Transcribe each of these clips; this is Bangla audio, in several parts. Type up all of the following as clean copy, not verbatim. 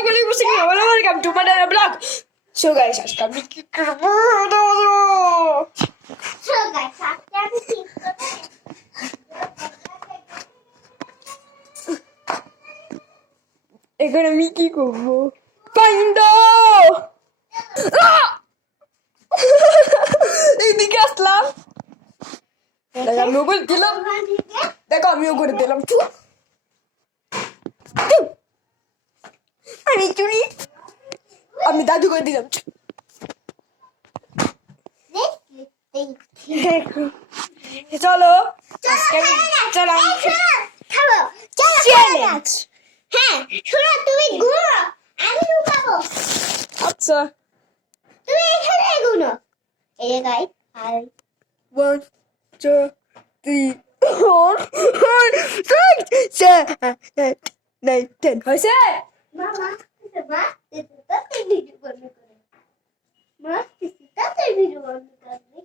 সকলেই বসে কি ভালো welcome to my blog. So guys আজকে আমি কি করব So guys, আজকে আমি কি করব? এখানে আমি কি করব ফাইন্ড এইদিকে আসলাম দেখো আমিও করে দিলাম দেখো আমিও করে দিলাম আমি চুরি আমি দাদু করে দিলাম দেখো চলো চলো চ্যালেঞ্জ হ্যাঁ শোনো তুমি ঘুরো আমি লুকাবো আচ্ছা তুমি এখানে ঘুরো এই যে গাই আর 1 2 3 4 5 6 7 9 10 হয়েছে মামা মা এটা ভিডিও বন্ধ করে মা এটা ভিডিও বন্ধ করবে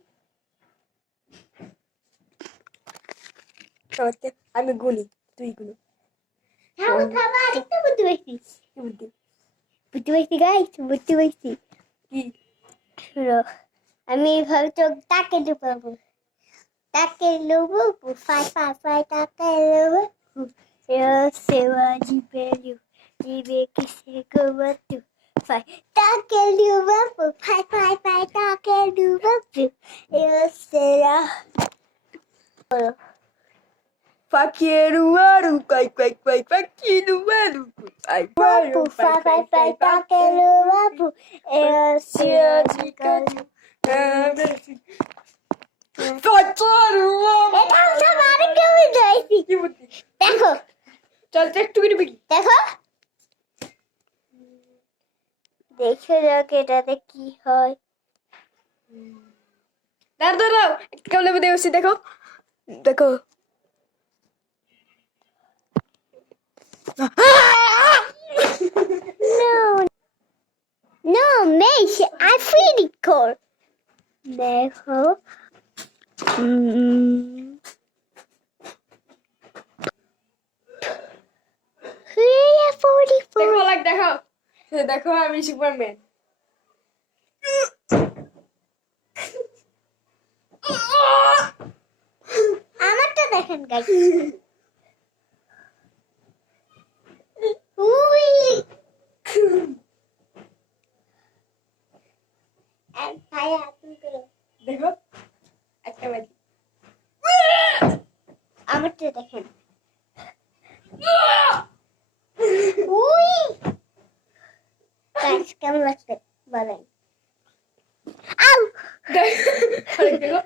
চলতে আমি গুনি তুই গুনি খাও খাবার আরেকটা বুদ্ধি পাইছি কি বুদ্ধি বুদ্ধি পাইছি গাইস বুদ্ধি পাইছি কি শোনো আমি এইভাবে চোখ তাকে ডুবাবো তাকে লুবো ফাই ফাই ফাই তাকে লুবো সেবা জিবে জিবে কিসে গোবতু ফাই তাকে লুবো ফাই ফাই ফাই তাকে লুবো সেরা Paquiruaru, quai, quai, quai, paquiruaru, ai, Papu, fai, fai, fai, taque, luapu, eu te canto. Pacaru, এটা সবার কেউ যাইছি কি বুদ্ধি দেখো চল তো একটু করে বলি দেখো দেখে যাক এটাতে কি হয় দাঁড়াও একটু কেমন বুদ্ধি হচ্ছে দেখো দেখো No, no, Mace, I feel it cold. দেখো দেখো লাগ দেখো দেখো আমি সুপারম্যান আমারটা দেখেন গাইস উই এন্ড ফায়ার আপনি করো দেখো একটা বাজি আমারটা দেখেন উই গাইস কেমন লাগছে বলেন আউ দেখো